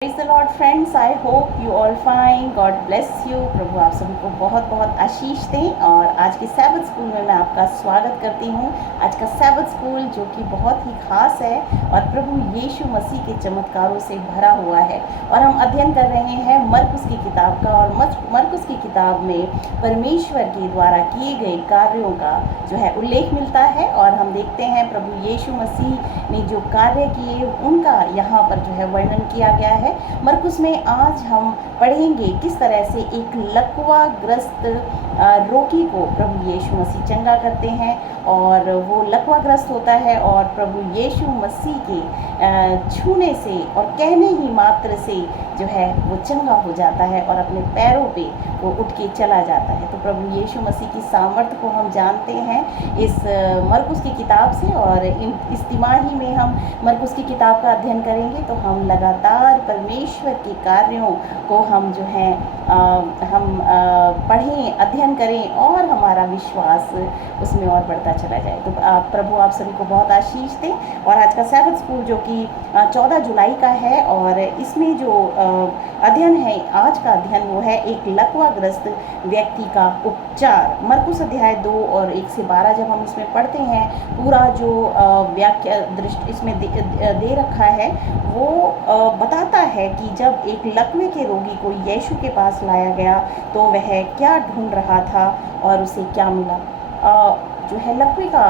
Praise the Lord friends, I hope you all fine. God bless you. प्रभु आप सभी को बहुत बहुत आशीष दें। और आज के सैबत स्कूल में मैं आपका स्वागत करती हूँ। आज का सैबत स्कूल जो कि बहुत ही खास है और प्रभु यीशु मसीह के चमत्कारों से भरा हुआ है। और हम अध्ययन कर रहे हैं मरकुस की किताब का। और मरकुस की किताब में परमेश्वर के द्वारा किए गए कार्यों का जो है उल्लेख मिलता है। और हम देखते हैं प्रभु यीशु मसीह ने जो कार्य किए उनका यहाँ पर जो है वर्णन किया गया है। मरकुस में आज हम पढ़ेंगे किस तरह से एक लकवाग्रस्त रोगी को प्रभु यीशु मसीह चंगा करते हैं। और वो लकवाग्रस्त होता है और प्रभु यीशु मसीह के छूने से और कहने ही मात्र से जो है वो चंगा हो जाता है और अपने पैरों पे वो उठ के चला जाता है। तो प्रभु यीशु मसीह की सामर्थ्य को हम जानते हैं इस मरकुस की किताब से। और इस तिमाही में हम मरकुस की किताब का अध्ययन करेंगे तो हम लगातार परमेश्वर के कार्यों को हम जो है हम पढ़ें, अध्ययन करें और हमारा विश्वास उसमें और बढ़ता चला जाए। तो प्रभु आप सभी को बहुत आशीष दें। और आज का सैबत स्कूल जो कि 14 जुलाई का है और इसमें जो अध्ययन है, आज का अध्ययन वो है एक लकवाग्रस्त व्यक्ति का उपचार। मरकुस अध्याय 2 और 1 से 12 जब हम इसमें पढ़ते हैं, पूरा जो व्याख्या दृष्टि इसमें दे रखा है वो बताता है कि जब एक लकवे के रोगी को यीशु के पास लाया गया तो वह क्या ढूंढ रहा था और उसे क्या मिला। जो है लकवे का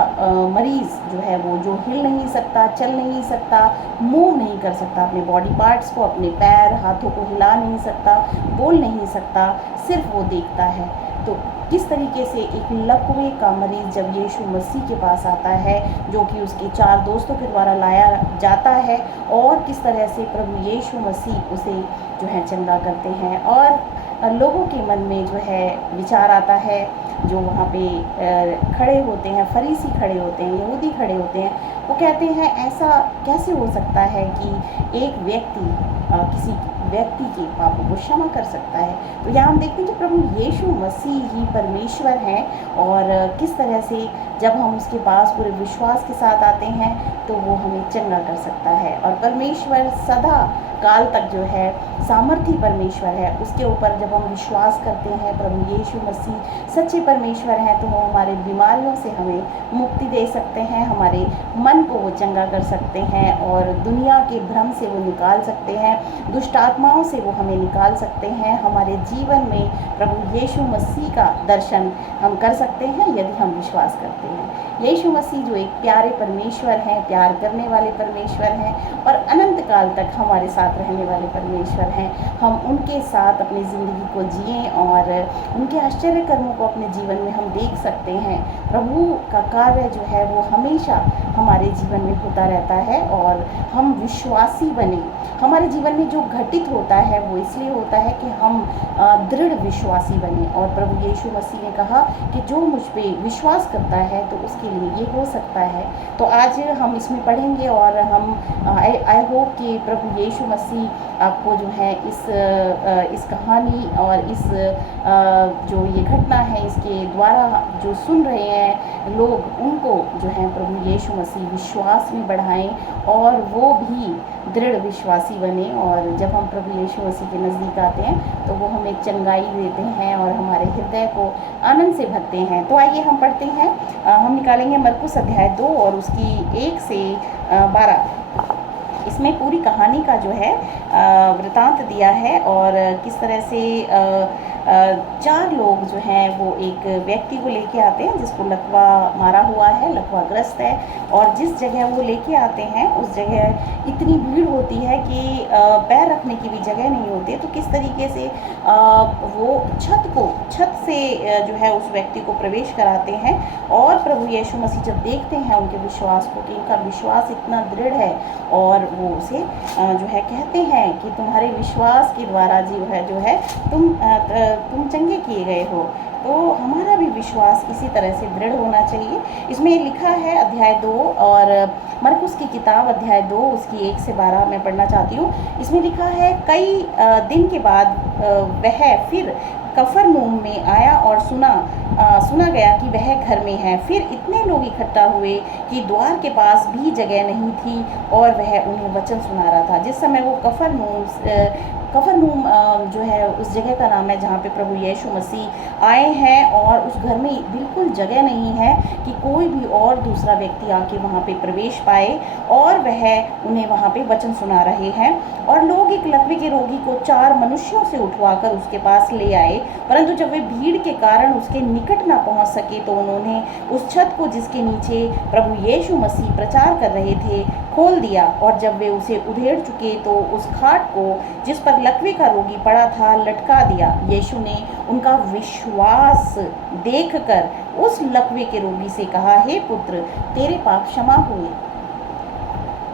मरीज़ जो है वो जो हिल नहीं सकता, चल नहीं सकता, मूव नहीं कर सकता, अपने बॉडी पार्ट्स को, अपने पैर हाथों को हिला नहीं सकता, बोल नहीं सकता, सिर्फ वो देखता है। तो किस तरीके से एक लकवे का मरीज़ जब यीशु मसीह के पास आता है, जो कि उसके 4 दोस्तों के द्वारा लाया जाता है, और किस तरह से प्रभु यीशु मसीह उसे जो है चंगा करते हैं। और लोगों के मन में जो है विचार आता है, जो वहाँ पे खड़े होते हैं, फरीसी खड़े होते हैं, यहूदी खड़े होते हैं, वो कहते हैं ऐसा कैसे हो सकता है कि एक व्यक्ति किसी व्यक्ति के पापों को क्षमा कर सकता है। तो यहाँ हम देखते हैं कि प्रभु यीशु मसीह ही परमेश्वर हैं और किस तरह से जब हम उसके पास पूरे विश्वास के साथ आते हैं तो वो हमें चंगा कर सकता है। और परमेश्वर सदा काल तक जो है सामर्थी परमेश्वर है, उसके ऊपर जब हम विश्वास करते हैं प्रभु यीशु मसीह सच्चे परमेश्वर हैं तो वो हमारे बीमारियों से हमें मुक्ति दे सकते हैं, हमारे मन को वो चंगा कर सकते हैं और दुनिया के भ्रम से वो निकाल सकते हैं, दुष्ट आत्माओं से वो हमें निकाल सकते हैं। हमारे जीवन में प्रभु यीशु मसीह का दर्शन हम कर सकते हैं यदि हम विश्वास करते हैं। यीशु मसीह जो एक प्यारे परमेश्वर हैं, प्यार करने वाले परमेश्वर हैं और अनंत काल तक हमारे साथ रहने वाले परमेश्वर हैं। हम उनके साथ अपनी ज़िंदगी को जिएं और उनके आश्चर्य कर्मों को अपने जीवन में हम देख सकते हैं। प्रभु का कार्य जो है वो हमेशा हमारे जीवन में होता रहता है और हम विश्वासी बने। हमारे जीवन में जो घटित होता है वो इसलिए होता है कि हम दृढ़ विश्वासी बने। और प्रभु यीशु मसीह ने कहा कि जो मुझ पे विश्वास करता है तो उसके लिए ये हो सकता है। तो आज हम इसमें पढ़ेंगे और हम आई होप कि प्रभु यीशु मसीह आपको जो है इस कहानी और इस जो ये घटना है इसके द्वारा जो सुन रहे हैं लोग, उनको जो है प्रभु यीशु मसीह विश्वास में बढ़ाएं और वो भी दृढ़ विश्वासी बने। और जब हम प्रभु यीशु मसीह के नज़दीक आते हैं तो वो हमें चंगाई देते हैं और हमारे हृदय को आनंद से भरते हैं। तो आइए हम पढ़ते हैं। हम निकालेंगे मरकुस अध्याय 2 और उसकी 1 से 12। इसमें पूरी कहानी का जो है वृतांत दिया है और किस तरह से 4 लोग जो हैं वो एक व्यक्ति को लेके आते हैं जिसको लकवा मारा हुआ है, लकवाग्रस्त है, और जिस जगह वो लेके आते हैं उस जगह इतनी भीड़ होती है कि पैर रखने की भी जगह नहीं होती है। तो किस तरीके से वो छत से जो है उस व्यक्ति को प्रवेश कराते हैं और प्रभु यीशु मसीह जब देखते हैं उनके विश्वास को कि इनका विश्वास इतना दृढ़ है और वो उसे जो है कहते हैं कि तुम्हारे विश्वास के द्वारा जो है तुम चंगे किए गए हो। तो हमारा भी विश्वास इसी तरह से दृढ़ होना चाहिए। इसमें लिखा है अध्याय 2 और मरकुस की किताब अध्याय 2 उसकी 1 से 12 मैं पढ़ना चाहती हूँ। इसमें लिखा है कई दिन के बाद वह फिर कफरनहूम में आया और सुना गया कि वह घर में है। फिर इतने लोग इकट्ठा हुए कि द्वार के पास भी जगह नहीं थी और वह उन्हें वचन सुना रहा था। जिस समय वो कफरनहूम जो है उस जगह का नाम है जहाँ पे प्रभु यीशु मसीह आए हैं, और उस घर में बिल्कुल जगह नहीं है कि कोई भी और दूसरा व्यक्ति आके वहाँ पे प्रवेश पाए, और वह उन्हें वहाँ पे वचन सुना रहे हैं। और लोग एक लकवे के रोगी को 4 मनुष्यों से उठवाकर उसके पास ले आए, परंतु जब वे भीड़ के कारण उसके निकट ना पहुँच सके तो उन्होंने उस छत को जिसके नीचे प्रभु यीशु मसीह प्रचार कर रहे थे खोल दिया, और जब वे उसे उधेड़ चुके तो उस खाट को जिस पर लकवे का रोगी पड़ा था लटका दिया। यीशु ने उनका विश्वास देखकर उस लकवे के रोगी से कहा, हे पुत्र, तेरे पाप क्षमा हुए।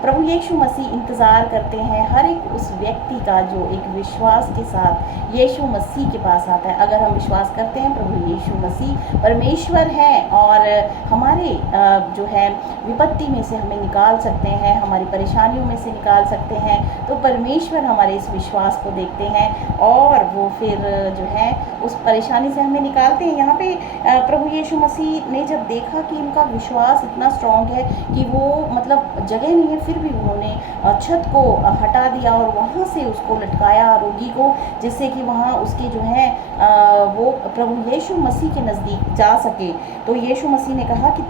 प्रभु यीशु मसीह इंतज़ार करते हैं हर एक उस व्यक्ति का जो एक विश्वास के साथ यीशु मसीह के पास आता है। अगर हम विश्वास करते हैं प्रभु यीशु मसीह परमेश्वर है और हमारे जो है विपत्ति में से हमें निकाल सकते हैं, हमारी परेशानियों में से निकाल सकते हैं, तो परमेश्वर हमारे इस विश्वास को देखते हैं और वो फिर जो है उस परेशानी से हमें निकालते हैं। यहाँ पे प्रभु यीशु मसीह ने जब देखा कि इनका विश्वास इतना स्ट्रॉन्ग है कि वो मतलब जगह नहीं है, फिर भी उन्होंने छत को हटा दिया और वहाँ से उसको लटकाया रोगी को, जिससे कि वहाँ उसके जो है वो प्रभु यीशु मसीह के नज़दीक जा सके। तो यीशु मसीह ने कहा कि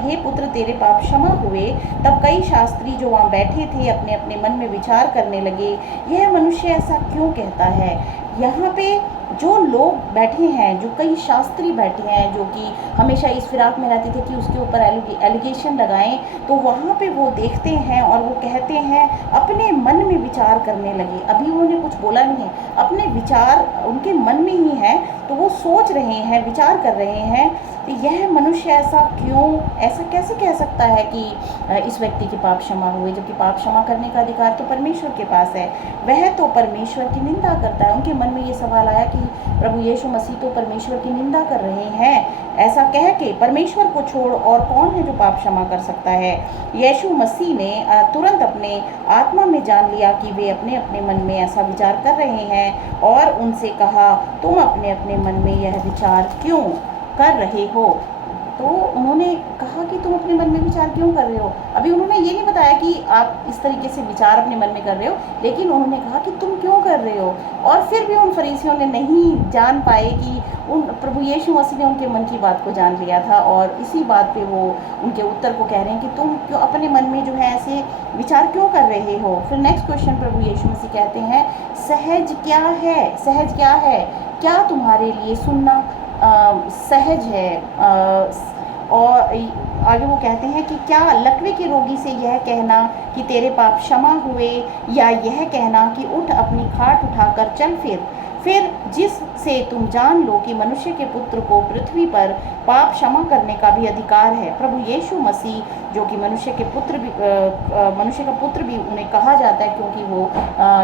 हे पुत्र, तेरे पाप क्षमा हुए। तब कई शास्त्री जो वहाँ बैठे थे अपने अपने मन में विचार करने लगे, यह मनुष्य ऐसा क्यों कहता है। यहाँ पे जो लोग बैठे हैं, जो कई शास्त्री बैठे हैं जो कि हमेशा इस फिराक में रहते थे कि उसके ऊपर एलिगेशन लगाएं, तो वहाँ पे वो देखते हैं और वो कहते हैं, अपने मन में विचार करने लगे। अभी उन्होंने कुछ बोला नहीं है, अपने विचार उनके मन में ही है, तो वो सोच रहे हैं, विचार कर रहे हैं, यह मनुष्य ऐसा कैसे कह सकता है कि इस व्यक्ति के पाप क्षमा हुए, जबकि पाप क्षमा करने का अधिकार तो परमेश्वर के पास है। वह तो परमेश्वर की निंदा करता है। उनके मन में ये सवाल आया कि प्रभु यीशु मसीह तो परमेश्वर की निंदा कर रहे हैं, ऐसा कह के परमेश्वर को छोड़ और कौन है जो पाप क्षमा कर सकता है। यीशु मसीह ने तुरंत अपने आत्मा में जान लिया कि वे अपने अपने मन में ऐसा विचार कर रहे हैं और उनसे कहा, तुम अपने अपने मन में यह विचार क्यों कर रहे हो। तो उन्होंने कहा कि तुम अपने मन में विचार क्यों कर रहे हो। अभी उन्होंने ये नहीं बताया कि आप इस तरीके से विचार अपने मन में कर रहे हो, लेकिन उन्होंने कहा कि तुम क्यों कर रहे हो। और फिर भी उन फरीसियों ने नहीं जान पाए कि प्रभु यीशु मसीह ने उनके मन की बात को जान लिया था, और इसी बात पे वो उनके उत्तर को कह रहे हैं कि तुम क्यों अपने मन में जो है ऐसे विचार क्यों कर रहे हो। फिर नेक्स्ट क्वेश्चन प्रभु यीशु मसीह कहते हैं, सहज क्या है, क्या तुम्हारे लिए सुनना सहज है। और आगे वो कहते हैं कि क्या लकवे के रोगी से यह कहना कि तेरे पाप क्षमा हुए, या यह कहना कि उठ अपनी खाट उठाकर चल फिर जिससे तुम जान लो कि मनुष्य के पुत्र को पृथ्वी पर पाप क्षमा करने का भी अधिकार है। प्रभु यीशु मसीह जो कि मनुष्य का पुत्र भी उन्हें कहा जाता है, क्योंकि वो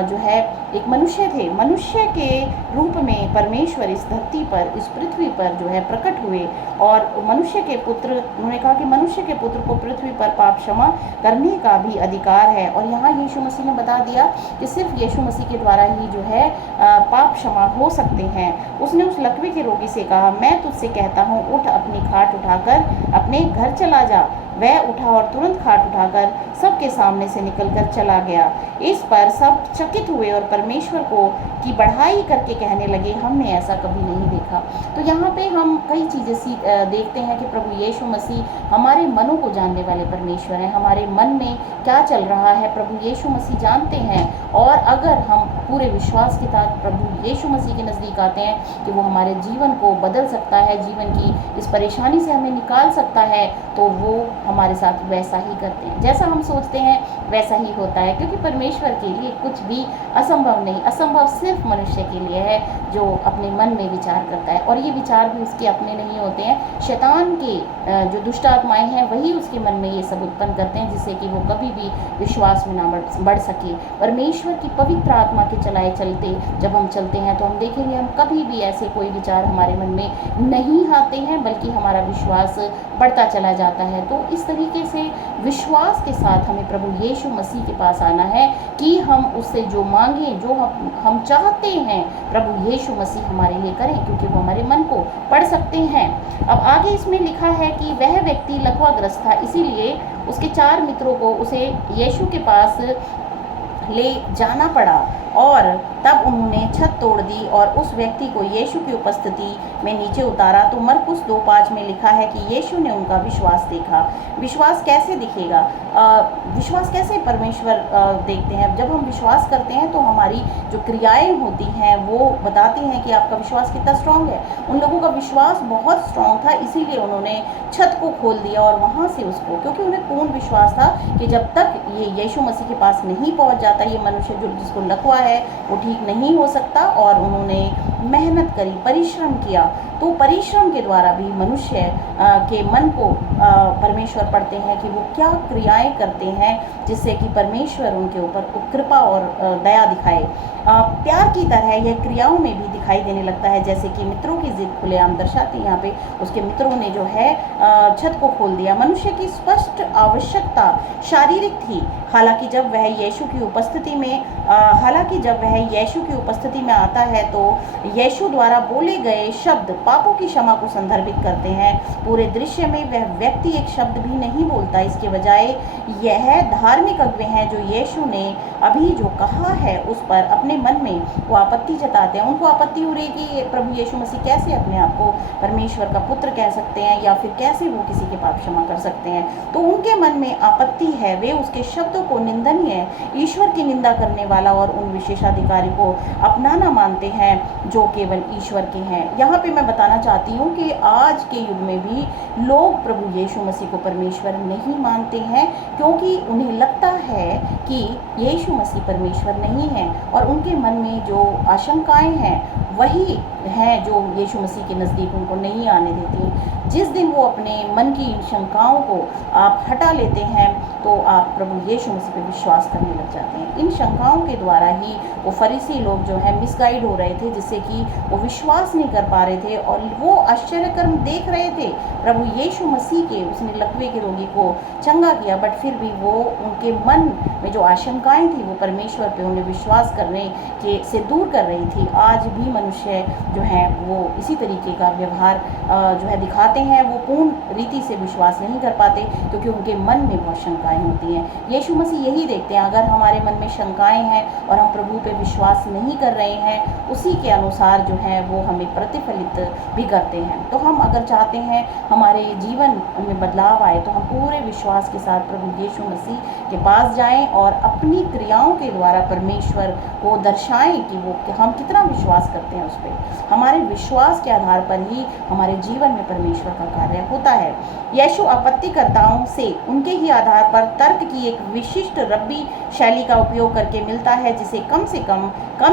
जो है एक मनुष्य थे। मनुष्य के रूप में परमेश्वर इस धरती पर, इस पृथ्वी पर जो है प्रकट हुए, और मनुष्य के पुत्र, उन्होंने कहा कि मनुष्य के पुत्र को पृथ्वी पर पाप क्षमा करने का भी अधिकार है। और यहाँ यीशु मसीह ने बता दिया कि सिर्फ यीशु मसीह के द्वारा ही जो है पाप क्षमा हो सकते हैं। उसने उस लकवे के रोगी से कहा, मैं तुझसे कहता हूँ, उठ अपनी खाट उठाकर अपने घर चला जा। वह उठा और तुरंत खाट उठाकर सबके सामने से निकलकर चला गया। इस पर सब चकित हुए और परमेश्वर की बढ़ाई करके कहने लगे, हमने ऐसा कभी नहीं देखा। तो यहाँ पे हम कई चीज़ें देखते हैं कि प्रभु यीशु मसीह हमारे मनों को जानने वाले परमेश्वर हैं। हमारे मन में क्या चल रहा है प्रभु यीशु मसीह जानते हैं, और अगर हम पूरे विश्वास के साथ प्रभु यीशु मसीह के नज़दीक आते हैं कि वो हमारे जीवन को बदल सकता है, जीवन की इस परेशानी से हमें निकाल सकता है, तो वो हमारे साथ वैसा ही करते हैं। जैसा हम सोचते हैं वैसा ही होता है, क्योंकि परमेश्वर के लिए कुछ भी असंभव नहीं। असंभव सिर्फ मनुष्य के लिए है जो अपने मन में विचार करता है, और ये विचार भी उसके अपने नहीं होते हैं। शैतान के जो दुष्ट आत्माएं हैं वही उसके मन में ये सब उत्पन्न करते हैं, जिससे कि वो कभी भी विश्वास में ना बढ़ सके। परमेश्वर की पवित्र आत्मा के पे जब हम चलते हैं तो हम देखेंगे हम कभी भी ऐसे कोई विचार हमारे मन में नहीं आते हैं, बल्कि हमारा विश्वास बढ़ता चला जाता है। तो इस तरीके से विश्वास के साथ हमें प्रभु यीशु मसीह के पास आना है कि हम उससे जो मांगें, जो हम चाहते हैं प्रभु यीशु मसीह हमारे लिए करें, क्योंकि वो हमारे मन को पढ़ सकते हैं। अब आगे इसमें लिखा है कि वह व्यक्ति लकवाग्रस्त था, इसीलिए उसके 4 मित्रों को उसे यीशु के पास ले जाना पड़ा और तब उन्होंने छत तोड़ दी और उस व्यक्ति को यीशु की उपस्थिति में नीचे उतारा। तो मरकुस 2:5 में लिखा है कि यीशु ने उनका विश्वास देखा। विश्वास कैसे दिखेगा? विश्वास कैसे परमेश्वर देखते हैं? जब हम विश्वास करते हैं तो हमारी जो क्रियाएं होती हैं वो बताती हैं कि आपका विश्वास कितना स्ट्रांग है। उन लोगों का विश्वास बहुत स्ट्रांग था, इसीलिए उन्होंने छत को खोल दिया और वहाँ से उसको, क्योंकि उन्हें पूर्ण विश्वास था कि जब तक ये यीशु मसीह के पास नहीं पहुँच जाता, ये मनुष्य जो जिसको लकवा है वो ठीक नहीं हो सकता। और उन्होंने मेहनत करी, परिश्रम किया। तो परिश्रम के द्वारा भी मनुष्य के मन को परमेश्वर पढ़ते हैं कि वो क्या क्रियाएं करते हैं जिससे कि परमेश्वर उनके ऊपर कृपा और दया दिखाए। प्यार की तरह यह क्रियाओं में भी दिखाई देने लगता है, जैसे कि मित्रों की जिद खुलेआम दर्शाती। यहाँ पे उसके मित्रों ने जो है छत को खोल दिया। मनुष्य की स्पष्ट आवश्यकता शारीरिक थी, हालांकि जब वह यीशु की उपस्थिति में आता है तो यीशु द्वारा बोले गए शब्द पापों की क्षमा को संदर्भित करते हैं। पूरे दृश्य में वह व्यक्ति एक शब्द भी नहीं बोलता, इसके बजाय यह धार्मिक अगुवे हैं जो यीशु ने अभी जो कहा है उस पर अपने मन में वो आपत्ति जताते हैं। उनको आपत्ति हो रही कि प्रभु यीशु मसीह कैसे अपने आप को परमेश्वर का पुत्र कह सकते हैं, या फिर कैसे वो किसी के पाप क्षमा कर सकते हैं। तो उनके मन में आपत्ति है, वे उसके शब्दों को निंदनीय, ईश्वर की निंदा करने वाला और उन विशेषाधिकारी को अपनाना मानते हैं जो केवल ईश्वर के हैं। यहाँ पे मैं बताना चाहती हूँ कि आज के युग में भी लोग प्रभु यीशु मसीह को परमेश्वर नहीं मानते हैं, क्योंकि उन्हें लगता है कि यीशु मसीह परमेश्वर नहीं है, और उनके मन में जो आशंकाएं हैं वही हैं जो यीशु मसीह के नज़दीक उनको नहीं आने देती। जिस दिन वो अपने मन की इन शंकाओं को आप हटा लेते हैं तो आप प्रभु यीशु मसीह पर विश्वास करने लग जाते हैं। इन शंकाओं के द्वारा ही वो फरीसी लोग जो हैं मिसगाइड हो रहे थे, जिससे कि वो विश्वास नहीं कर पा रहे थे और वो आश्चर्यकर्म देख रहे थे। प्रभु यीशु मसीह के उसने लकवे के रोगी को चंगा किया, बट फिर भी वो उनके मन में जो आशंकाएं थी वो परमेश्वर पे उन्हें विश्वास करने के से दूर कर रही थी। आज भी मनुष्य जो है वो इसी तरीके का व्यवहार जो है दिखाते हैं। वो पूर्ण रीति से विश्वास नहीं कर पाते क्योंकि उनके मन में बहुत शंकाएं होती हैं। यीशु मसीह यही देखते हैं, अगर हमारे मन में शंकाएं हैं और हम प्रभु पे विश्वास नहीं कर रहे हैं, उसी के अनुसार जो है वो हमें प्रतिफलित भी करते हैं। तो हम अगर चाहते हैं हमारे जीवन में बदलाव आए तो हम पूरे विश्वास के साथ प्रभु यीशु मसीह के पास जाएं और अपनी क्रियाओं के द्वारा परमेश्वर को दर्शाएं कि हम कितना विश्वास करते हैं उस पर। हमारे विश्वास के आधार पर ही हमारे जीवन में परमेश्वर का कार्य होता है। यीशु आपत्तिकर्ताओं से उनके ही आधार पर तर्क की एक विशिष्ट रब्बी शैली का उपयोग करके मिलता है, जिसे कम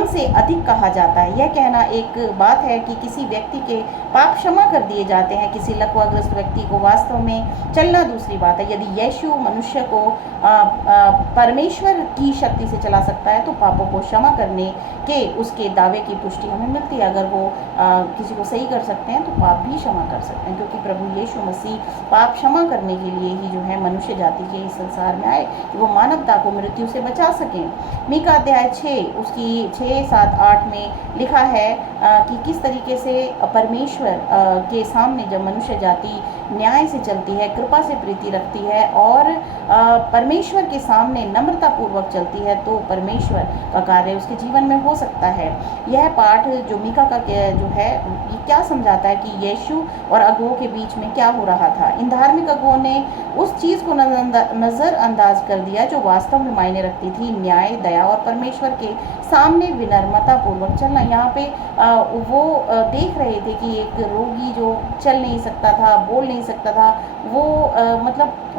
से अधिक कहा जाता है। यह कहना एक बात है कि किसी व्यक्ति के पाप क्षमा कर दिए जाते हैं, किसी लकवाग्रस्त व्यक्ति को वास्तव में चलना दूसरी बात है। यदि यीशु मनुष्य को परमेश्वर की शक्ति से चला सकता है तो पापों को क्षमा करने के उसके दावे की पुष्टि हमें मिलती है। अगर वो किसी को सही कर सकते हैं तो पाप भी क्षमा कर सकते हैं, क्योंकि प्रभु यीशु मसीह पाप क्षमा करने के लिए ही जो है मनुष्य जाति के इस संसार में आए कि वो मानवता को मृत्यु से बचा सकें। मीका अध्याय 6 उसकी 6, 7, 8 में लिखा है कि किस तरीके से परमेश्वर के सामने जब मनुष्य जाति न्याय से चलती है, कृपा से प्रीति रखती है और परमेश्वर के सामने नम्रतापूर्वक चलती है, तो परमेश्वर का कार्य उसके जीवन में हो सकता है। यह पाठ जो मीका का जो है ये क्या समझाता है कि यीशु और अगुओं के बीच में क्या हो रहा था। इन धार्मिक अगुओं ने उस चीज़ को नज़रअंदाज कर दिया जो वास्तव में मायने रखती थी, न्याय, दया और परमेश्वर के सामने विनम्रता पूर्वक चलना। यहाँ पे वो देख रहे थे कि एक रोगी जो चल नहीं सकता था, बोल नहीं सकता था, वो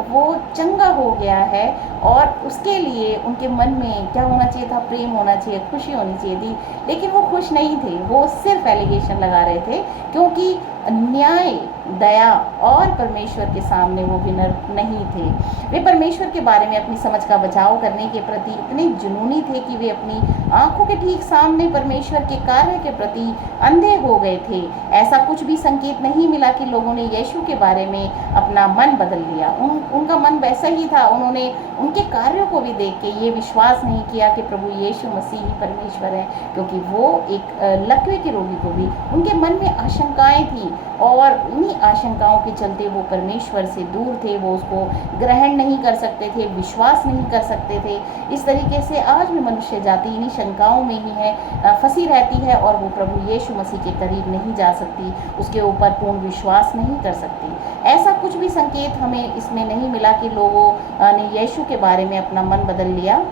वो चंगा हो गया है, और उसके लिए उनके मन में क्या होना चाहिए था? प्रेम होना चाहिए, खुशी होनी चाहिए थी। लेकिन वो खुश नहीं थे, वो सिर्फ एलिगेशन लगा रहे थे, क्योंकि न्याय दया और परमेश्वर के सामने वो विनर नहीं थे। वे परमेश्वर के बारे में अपनी समझ का बचाव करने के प्रति इतने जुनूनी थे कि वे अपनी आंखों के ठीक सामने परमेश्वर के कार्य के प्रति अंधे हो गए थे। ऐसा कुछ भी संकेत नहीं मिला कि लोगों ने यीशु के बारे में अपना मन बदल लिया। उनका मन वैसा ही था। उन्होंने उनके कार्यों को भी देख के ये विश्वास नहीं किया कि प्रभु यीशु मसीह ही परमेश्वर है, क्योंकि वो एक लकवे के रोगी को भी उनके मन में आशंकाएं थी और उन्हीं आशंकाओं के चलते वो परमेश्वर से दूर थे। वो उसको ग्रहण नहीं कर सकते थे, विश्वास नहीं कर सकते थे। इस तरीके से आज भी मनुष्य जाति इन्हीं शंकाओं में ही है, फंसी रहती है और वो प्रभु यीशु मसीह के करीब नहीं जा सकती, उसके ऊपर पूर्ण विश्वास नहीं कर सकती। ऐसा कुछ भी संकेत हमें इसमें नहीं मिला कि लोगों ने यीशु के बारे में अपना मन बदल लिया।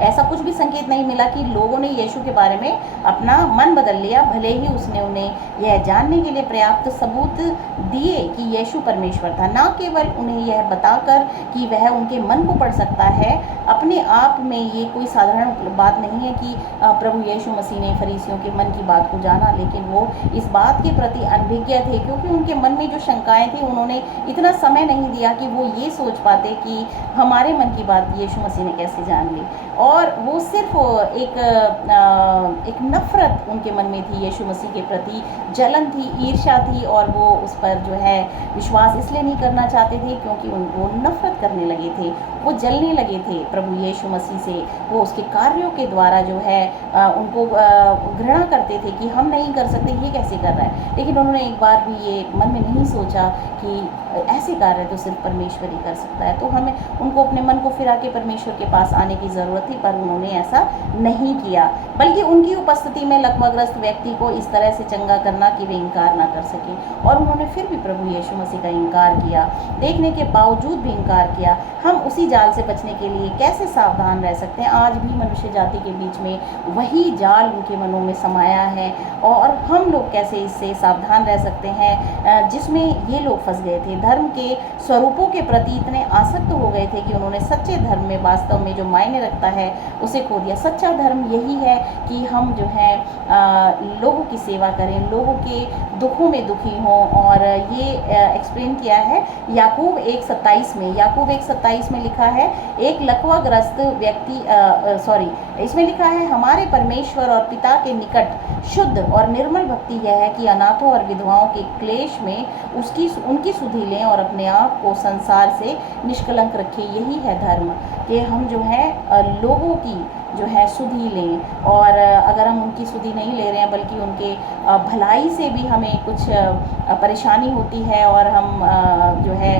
ऐसा कुछ भी संकेत नहीं मिला कि लोगों ने यीशु के बारे में अपना मन बदल लिया, भले ही उसने उन्हें यह जानने के लिए पर्याप्त सबूत दिए कि यीशु परमेश्वर था। ना केवल उन्हें यह बताकर कि वह उनके मन को पढ़ सकता है, अपने आप में ये कोई साधारण बात नहीं है कि प्रभु यीशु मसीह ने फरीसियों के मन की बात को जाना, लेकिन वो इस बात के प्रति अनभिज्ञ थे, क्योंकि उनके मन में जो शंकाएं थी उन्होंने इतना समय नहीं दिया कि वो ये सोच पाते कि हमारे मन की बात यीशु मसीह ने कैसे जान ली। और वो सिर्फ एक नफ़रत उनके मन में थी, यीशु मसीह के प्रति जलन थी, ईर्ष्या थी, और वो उस पर जो है विश्वास इसलिए नहीं करना चाहते थे क्योंकि वो नफ़रत करने लगे थे, वो जलने लगे थे प्रभु यीशु मसीह से। वो उसके कार्यों के द्वारा जो है उनको घृणा करते थे कि हम नहीं कर सकते, ये कैसे कर रहा है। लेकिन उन्होंने एक बार भी ये मन में नहीं सोचा कि ऐसे कार्य तो सिर्फ परमेश्वर ही कर सकता है। तो हमें उनको अपने मन को फिरा के परमेश्वर के पास आने की ज़रूरत थी, पर उन्होंने ऐसा नहीं किया, बल्कि उनकी उपस्थिति में लकवाग्रस्त व्यक्ति को इस तरह से चंगा करना कि वे इनकार ना कर सके। और उन्होंने फिर भी प्रभु यीशु मसीह का इनकार किया, देखने के बावजूद भी इनकार किया। हम उसी जाल से बचने के लिए कैसे सावधान रह सकते हैं? आज भी मनुष्य जाति के बीच में वही जाल उनके मनों में समाया है, और हम लोग कैसे इससे सावधान रह सकते हैं जिसमें ये लोग फंस गए थे। धर्म के स्वरूपों के प्रति इतने आसक्त हो गए थे कि उन्होंने सच्चे धर्म में वास्तव में जो मायने रखता है उसे खो दिया। सच्चा धर्म यही है कि हम जो है लोगों की सेवा करें, लोगों के दुखों में दुखी हों। और ये एक्सप्लेन किया है याकूब 1:27 में। याकूब 1:27 में लिखा है, एक लकवाग्रस्त व्यक्ति इसमें लिखा है, हमारे परमेश्वर और पिता के निकट शुद्ध और निर्मल भक्ति यह है कि अनाथों और विधवाओं के क्लेश में उनकी सुधि लें और अपने आप को संसार से निष्कलंक रखें। यही है धर्म, कि हम जो है लोगों की जो है सुधि लें। और अगर हम उनकी सुधि नहीं ले रहे हैं बल्कि उनके भलाई से भी हमें कुछ परेशानी होती है और हम जो है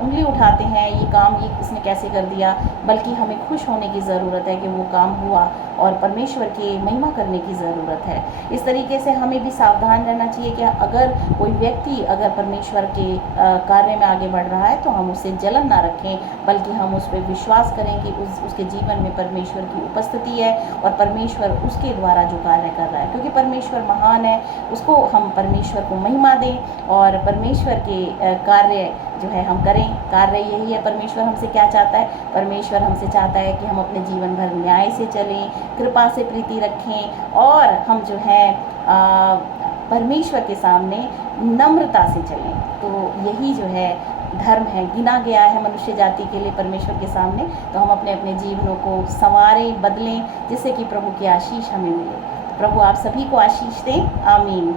उंगली उठाते हैं, ये काम ये इसने कैसे कर दिया, बल्कि हमें खुश होने की ज़रूरत है कि वो काम हुआ और परमेश्वर की महिमा करने की ज़रूरत है। इस तरीके से हमें भी सावधान रहना चाहिए कि अगर कोई व्यक्ति अगर परमेश्वर के कार्य में आगे बढ़ रहा है तो हम उससे जलन ना रखें, बल्कि हम उस पर विश्वास करें कि उसके जीवन में परमेश्वर की उपस्थिति है और परमेश्वर उसके द्वारा जो कार्य कर रहा है, क्योंकि परमेश्वर महान है। उसको हम परमेश्वर को महिमा दें और परमेश्वर के कार्य जो है हम करें। कार्य यही है, परमेश्वर हमसे क्या चाहता है? परमेश्वर हमसे चाहता है कि हम अपने जीवन भर न्याय से चलें, कृपा से प्रीति रखें, और हम जो है परमेश्वर के सामने नम्रता से चलें। तो यही जो है धर्म है, गिना गया है मनुष्य जाति के लिए परमेश्वर के सामने। तो हम अपने अपने जीवनों को संवारें, बदलें, जिससे कि प्रभु की आशीष हमें मिले। प्रभु आप सभी को आशीष दें। आमीन।